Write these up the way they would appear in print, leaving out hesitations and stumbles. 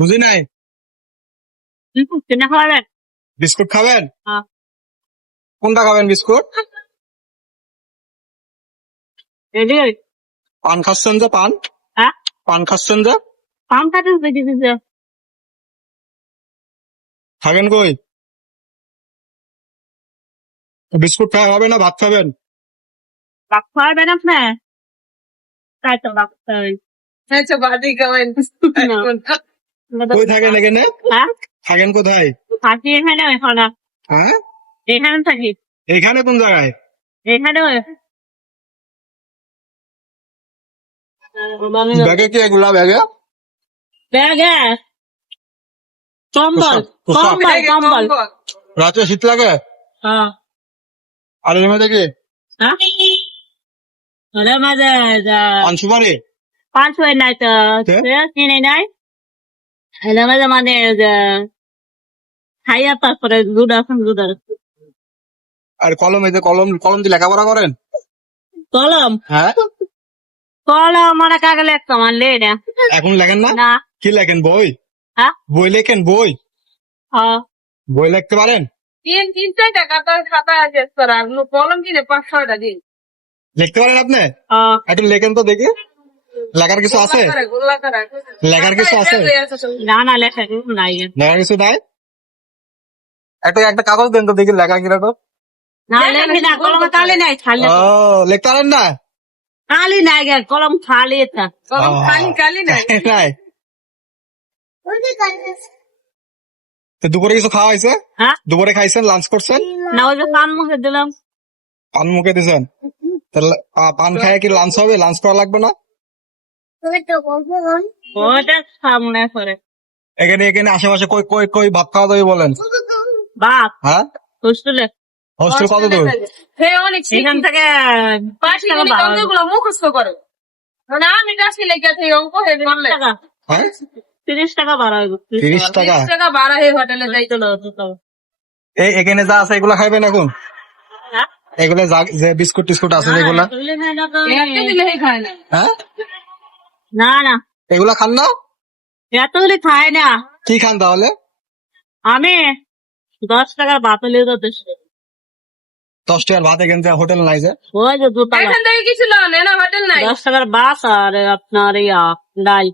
বুঝি নাই। কিনে খাওয়াবেন? বিস্কুট খাবেন? হ্যাঁ। কোনটা খাবেন বিস্কুট? রেডি? পান খাচ্ছেন যে পান? হ্যাঁ, পান খাচ্ছেন যে? পান খাতে দিতেছে। থাকেন কই? বিস্কুট খাওয়া হবে না, ভাত খাবেন? ভাত খাওয়াবেন আপনি? তাই তো ভাত খাই। আচ্ছা বাদি খাবেন কই থাকেন এখানে? হ্যাঁ, থাকেন কোথায়? থাকি এখানে এখানে হ্যাঁ, এখানে থাকি এখানে কোন জায়গায়? এখানে। ব্যাগে কি এগুলা ব্যাগে? ব্যাগে কম্বল পোশাক। কম্বল কম্বল। রাতে শীত লাগে? হ্যাঁ আর এর মধ্যে কি হ্যাঁ, ওদের মাঝে পান সুপারি? পাঁচ হয়ে নাই তো কে? কিনে নাই। ওদের মাঝে মানে খাইয়া তারপরে দুধ আছে দুধ আছে। আর কলম, এই যে কলম, কলম দিয়ে লেখাপড়া করেন? কলম হ্যাঁ, কলম মানে কাগজ একটা মানলে না। এখন লেখেন না? না। কি লেখেন, বই? হ্যাঁ বই লেখেন, বই? হ্যাঁ, বই লিখতে পারেন? তিন চারটা খাতা আছে কলম কিনে 5-6টা দিন লিখতে পারেন আপনি? হ্যাঁ। একটু লেখেন তো দেখি। লেখার কিছু আছে? গোল্লা করা লেখার কিছু আছে? না না লেখা নাই। লেখার কিছু নাই? একটা কাগজ দেন তো দেখি লেখা কিনা তো। না লেখি না, কলম কালি নাই খালি। ও, লিখতে পারেন না? কালি নাই গে, কলম খালি এটা। কলম কালি নাই নাই। তো দুপুরে কিছু খাওয়া হয়েছে? হ্যাঁ, দুপুরে খাইছেন, লাঞ্চ করছেন? না ওই যে পান মুখে দিলাম। পান মুখে দিয়েছেন? তাহলে পান খায় কি লাঞ্চ হবে? লাঞ্চ করা লাগবে না? ওইটা সামনে করে এখানে এখানে আশেপাশে কই কই কই ভাত খাওয়া যাবে বলেন? বাপ হ্যাঁ, হোস্টেলে। হোস্টেল কত দূর? হে অনেক এখান থেকে 5 টাকা ভাড়া। অঙ্কগুলো মুখস্থ করে মানে আমি কাছে লেগে থেকে অঙ্ক হে বললে টাকা হ্যাঁ, 30 টাকা ভাড়া হইব। 30 টাকা? 30 টাকা ভাড়া হে হোটেলে যাই এই এখানে যা আছে এগুলা খাইবেন এখন? হ্যাঁ, এগুলো যে বিস্কুট টিস্কুট আছে যেগুলা, একটা দিলে হে খায় না হ্যাঁ, না না এগুলা খান না? এতগুলি খাই না কি খান তাহলে? আমি। 10 টাকার ভাত হলেও যথেষ্ট। 10 টাকার ভাত এখান থেকে হোটেল নাই যে? ওই যে দুটা এখান থেকে কিছু না না হোটেল নাই 10 টাকার বাস আর আপনার ডাল।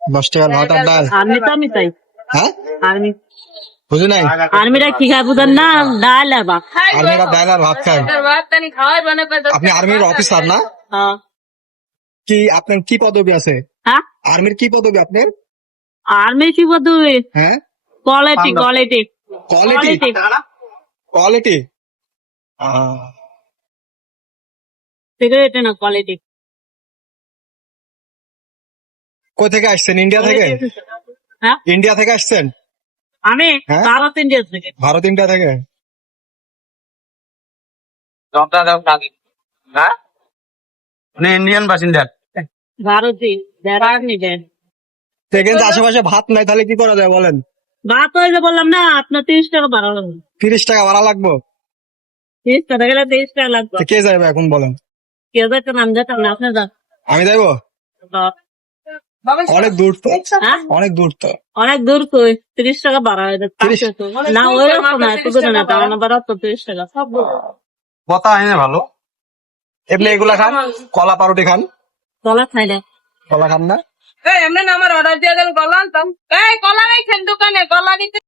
10 টাকার ভাত আর ডাল? আর্মি তো আমি চাই হ্যাঁ, আর্মি। বুঝি নাই। আর্মিরা কি খায় বুঝেন না? ডাল আর ভাত। আর্মিরা ডাল আর ভাত খায়? ভাত টানি খাওয়াই বানাবে আপনি আর্মির অফিসার না? হ্যাঁ কি আপনার কি পদবি আছে? হ্যাঁ, আর্মির কি পদবি আপনার? আর্মি কি পদবি? হ্যাঁ, quality quality quality? Quality? Cigarette না কোয়ালিটি। কই থেকে আসছেন? ইন্ডিয়া থেকে? হ্যাঁ, ইন্ডিয়া থেকে আসছেন? আমি হ্যাঁ? ভারত ইন্ডিয়া থেকে। ভারত ইন্ডিয়া থেকে? হ্যাঁ উনি ইন্ডিয়ান বাসিন্দা। ভারতী আর্মি দেন। সেখানে আশেপাশে ভাত নাই, তাহলে কি করা যায় বলেন? ভাত ওই যে বললাম না আপনার 30 টাকা ভাড়া লাগবে। 30 টাকা ভাড়া লাগবে? 30 টাকা গেলে 30 টাকা লাগবে। তো কে যাবে এখন বলেন? কেউ যাচ্ছে নাম যেতাম না, আপনি যান। আমি যাইবো? বাবা অনেক দূর তো, হ্যাঁ, অনেক দূর তো। অনেক দূর কই 30 টাকা ভাড়া হয়ে যাচ্ছে। 30 না ওই রকম না, এত দূরে না, টাকা ভাড়া তো 30 টাকা সব। কথা হয় না ভালো। এমনি এগুলা খান? কলা পাউরুটি খান? কলা খাই না। কলা খান না? এই এমনি আমার অর্ডার দিয়ে দেন কলা আনতাম এই কলা রাখছেন দোকানে কলা দিতে